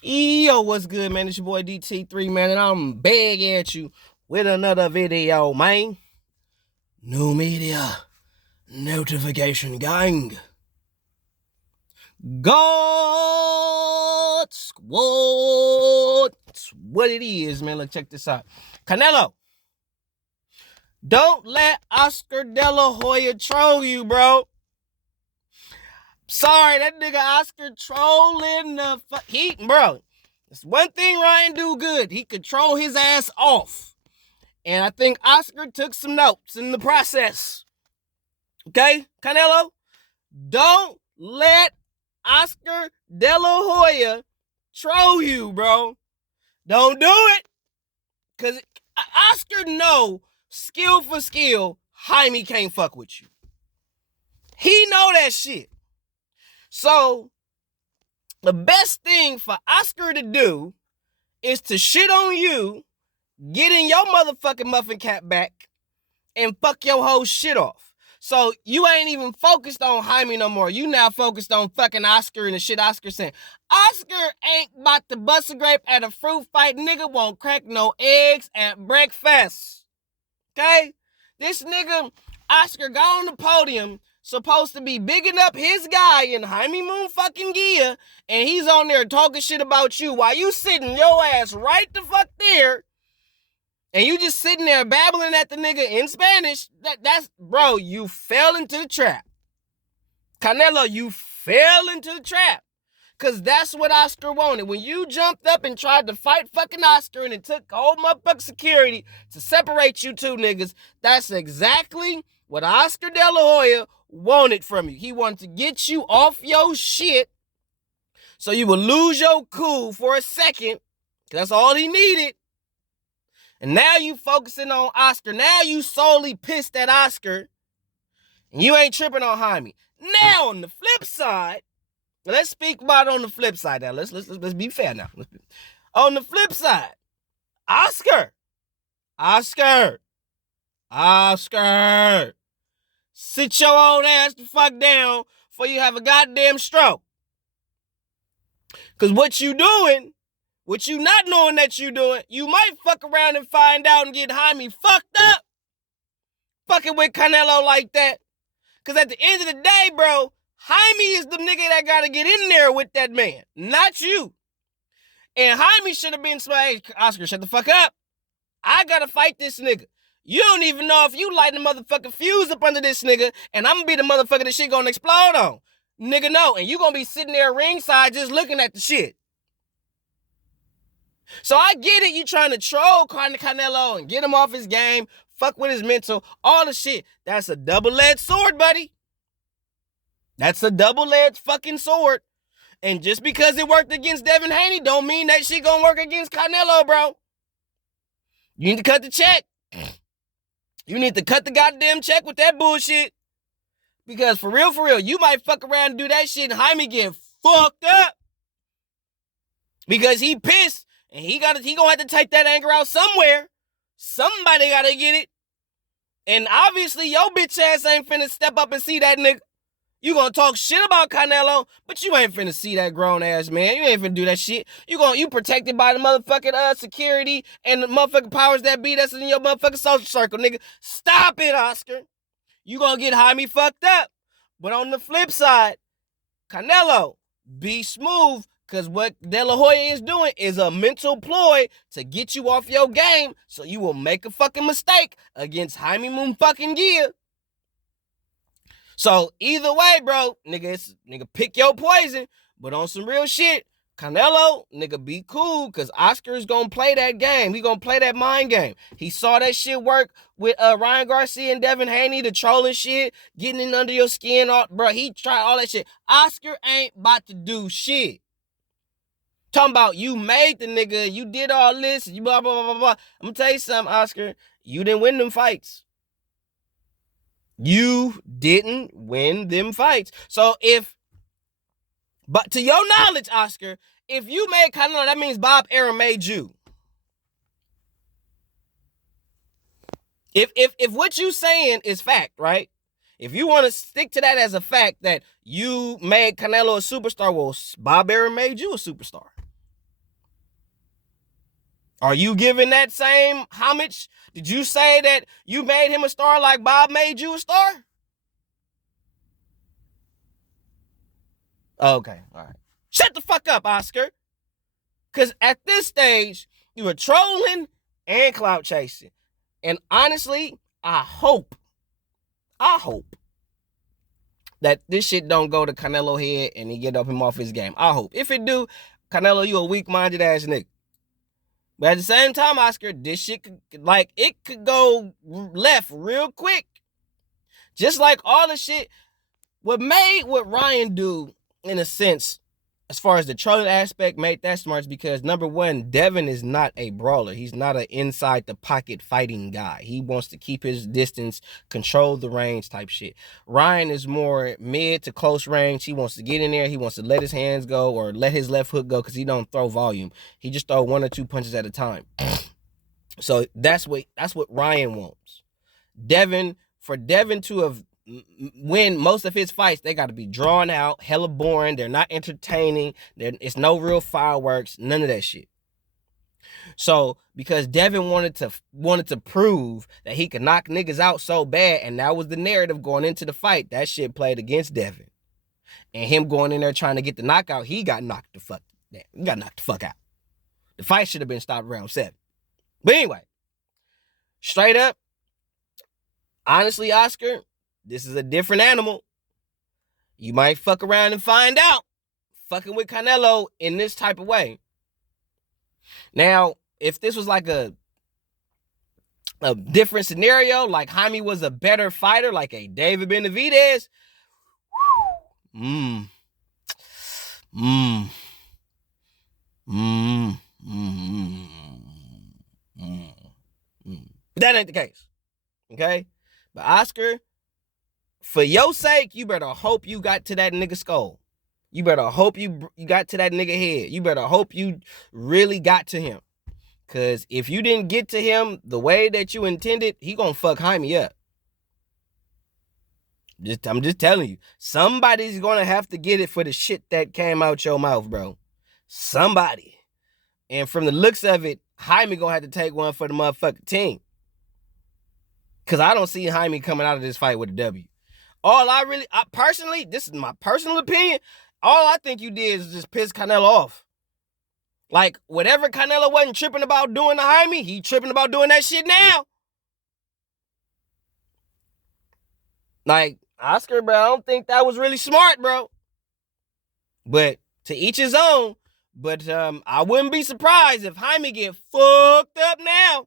Yo, what's good, man? It's your boy DT3, man, and I'm back at you with another video, man. New media notification gang. God Squad. That's what it is, man. Look, check this out. Canelo, don't let Oscar De La Hoya troll you, bro. Sorry, that nigga Oscar trolling the bro. That's one thing Ryan do good. He control his ass off. And I think Oscar took some notes in the process. Okay, Canelo, don't let Oscar De La Hoya troll you, bro. Don't do it. Because Oscar know, skill for skill, Jaime can't fuck with you. He know that shit. So, the best thing for Oscar to do is to shit on you, get in your motherfucking muffin cap back, and fuck your whole shit off. So you ain't even focused on Jaime no more. You now focused on fucking Oscar and the shit Oscar saying. Oscar ain't about to bust a grape at a fruit fight. Nigga won't crack no eggs at breakfast. Okay? This nigga, Oscar, got on the podium, supposed to be bigging up his guy in Jaime Munguia, and he's on there talking shit about you while you sitting your ass right the fuck there, and you just sitting there babbling at the nigga in Spanish. That's, bro, you fell into the trap. Canelo, you fell into the trap. Because that's what Oscar wanted. When you jumped up and tried to fight fucking Oscar and it took whole motherfucking security to separate you two niggas, that's exactly what Oscar De La Hoya wanted from you. He wanted to get you off your shit so you would lose your cool for a second. That's all he needed. And now you focusing on Oscar. Now you solely pissed at Oscar. And you ain't tripping on Jaime. Now on the flip side, let's speak about it on the flip side now. Let's be fair now. On the flip side, Oscar. Sit your old ass the fuck down before you have a goddamn stroke. Because what you doing, what you not knowing that you doing, you might fuck around and find out and get Jaime fucked up. Fucking with Canelo like that. Because at the end of the day, bro, Jaime is the nigga that got to get in there with that man, not you. And Jaime should have been saying, hey, Oscar, shut the fuck up. I got to fight this nigga. You don't even know if you light the motherfucking fuse up under this nigga, and I'm going to be the motherfucker that shit going to explode on. Nigga, no. And you going to be sitting there ringside just looking at the shit. So I get it. You trying to troll Canelo and get him off his game, fuck with his mental, all the shit. That's a double-edged sword, buddy. That's a double-edged fucking sword. And just because it worked against Devin Haney don't mean that shit gonna work against Canelo, bro. You need to cut the check. You need to cut the goddamn check with that bullshit. Because for real, you might fuck around and do that shit and Jaime get fucked up. Because he pissed and he gonna have to take that anger out somewhere. Somebody gotta get it. And obviously your bitch ass ain't finna step up and see that nigga. You gonna talk shit about Canelo, but you ain't finna see that grown ass man. You ain't finna do that shit. You protected by the motherfucking security and the motherfucking powers that be that's in your motherfucking social circle, nigga. Stop it, Oscar. You gonna get Jaime fucked up. But on the flip side, Canelo, be smooth, because what De La Hoya is doing is a mental ploy to get you off your game so you will make a fucking mistake against Jaime Munguia. So either way, bro, nigga, pick your poison. But on some real shit, Canelo, nigga, be cool, because Oscar is going to play that game. He going to play that mind game. He saw that shit work with Ryan Garcia and Devin Haney, the trolling shit, getting in under your skin. Bro, he tried all that shit. Oscar ain't about to do shit. Talking about you made the nigga, you did all this, you blah, blah, blah, blah, blah. I'm going to tell you something, Oscar. You didn't win them fights. You didn't win them fights. So but to your knowledge, Oscar, if you made Canelo, that means Bob Arum made you. If what you saying is fact, right? If you want to stick to that as a fact that you made Canelo a superstar, well, Bob Arum made you a superstar. Are you giving that same homage? Did you say that you made him a star like Bob made you a star? Okay, all right. Shut the fuck up, Oscar. Because at this stage, you were trolling and clout chasing. And honestly, I hope that this shit don't go to Canelo head and he get up him off his game. I hope. If it do, Canelo, you a weak-minded ass nigga. But at the same time, Oscar, this shit could go left real quick. Just like all the shit. What Ryan do, in a sense, as far as the trolling aspect, made that smart because, number one, Devin is not a brawler. He's not an inside-the-pocket fighting guy. He wants to keep his distance, control the range type shit. Ryan is more mid to close range. He wants to get in there. He wants to let his hands go or let his left hook go because he don't throw volume. He just throw 1 or 2 punches at a time. So that's what Ryan wants. For Devin to have win most of his fights, they got to be drawn out, hella boring. They're not entertaining. It's no real fireworks, none of that shit. So because Devin wanted to prove that he could knock niggas out so bad, and that was the narrative going into the fight, that shit played against Devin. And him going in there trying to get the knockout, he got knocked the fuck out. The fight should have been stopped round 7. But anyway, straight up, honestly, Oscar, this is a different animal. You might fuck around and find out. Fucking with Canelo in this type of way. Now, if this was like a different scenario, like Jaime was a better fighter, like a David Benavidez, that ain't the case. Okay? But Oscar, for your sake, you better hope you got to that nigga skull. You better hope you got to that nigga head. You better hope you really got to him. Because if you didn't get to him the way that you intended, he gonna fuck Jaime up. I'm just telling you. Somebody's gonna have to get it for the shit that came out your mouth, bro. Somebody. And from the looks of it, Jaime gonna have to take one for the motherfucking team. Because I don't see Jaime coming out of this fight with a W. Personally, this is my personal opinion, all I think you did is just piss Canelo off. Like, whatever Canelo wasn't tripping about doing to Jaime, he tripping about doing that shit now. Like, Oscar, bro, I don't think that was really smart, bro. But to each his own. But I wouldn't be surprised if Jaime get fucked up now.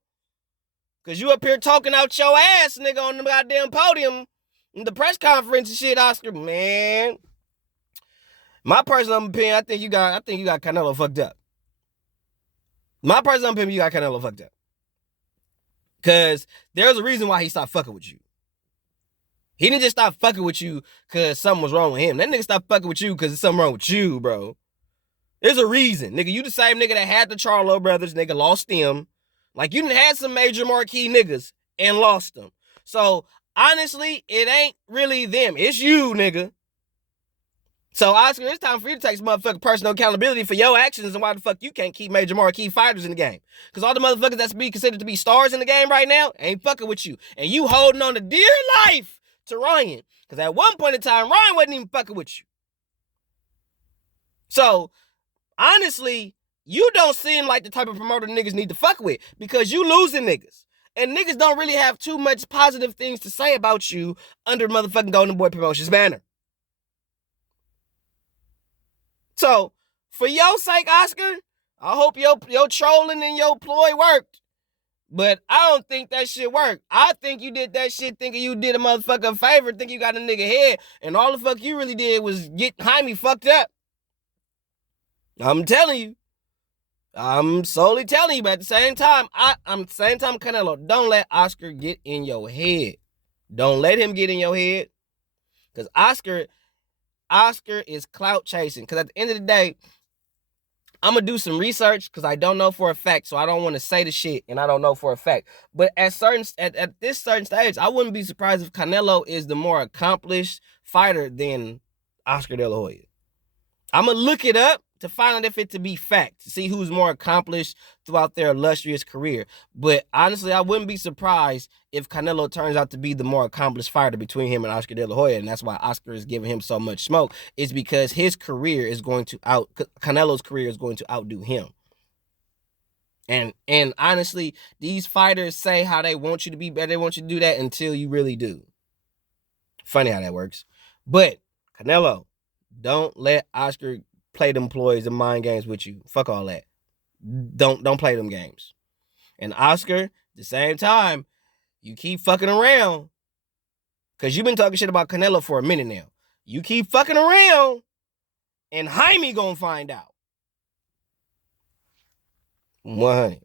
Because you up here talking out your ass, nigga, on the goddamn podium in the press conference and shit, Oscar. Man, my personal opinion, I think you got Canelo fucked up. My personal opinion, you got Canelo fucked up. Because there's a reason why he stopped fucking with you. He didn't just stop fucking with you because something was wrong with him. That nigga stopped fucking with you because there's something wrong with you, bro. There's a reason. Nigga, you the same nigga that had the Charlo brothers, nigga, lost them. Like, you done had some major marquee niggas and lost them. So, honestly, it ain't really them. It's you, nigga. So, Oscar, it's time for you to take some motherfucking personal accountability for your actions and why the fuck you can't keep major marquee fighters in the game. Because all the motherfuckers that's be considered to be stars in the game right now ain't fucking with you. And you holding on to dear life to Ryan. Because at one point in time, Ryan wasn't even fucking with you. So, honestly, you don't seem like the type of promoter niggas need to fuck with because you losing niggas. And niggas don't really have too much positive things to say about you under motherfucking Golden Boy Promotions banner. So, for your sake, Oscar, I hope your trolling and your ploy worked. But I don't think that shit worked. I think you did that shit thinking you did a motherfucking favor, thinking you got a nigga head, and all the fuck you really did was get Jaime fucked up. I'm telling you. I'm solely telling you, but at the same time, Canelo, don't let Oscar get in your head. Don't let him get in your head. Because Oscar is clout chasing. Because at the end of the day, I'm going to do some research because I don't know for a fact. So I don't want to say the shit and I don't know for a fact. But at this certain stage, I wouldn't be surprised if Canelo is the more accomplished fighter than Oscar De La Hoya. I'm going to look it up. to find out if it to be fact, to see who's more accomplished throughout their illustrious career. But honestly, I wouldn't be surprised if Canelo turns out to be the more accomplished fighter between him and Oscar De La Hoya, and that's why Oscar is giving him so much smoke. Is because his career is going to Canelo's career is going to outdo him. And honestly, these fighters say how they want you to be better, they want you to do that until you really do. Funny how that works. But Canelo, don't let Oscar play them ploys and mind games with you. Fuck all that. Don't play them games. And Oscar, at the same time, you keep fucking around, because you've been talking shit about Canelo for a minute now. You keep fucking around, and Jaime gonna find out. 100.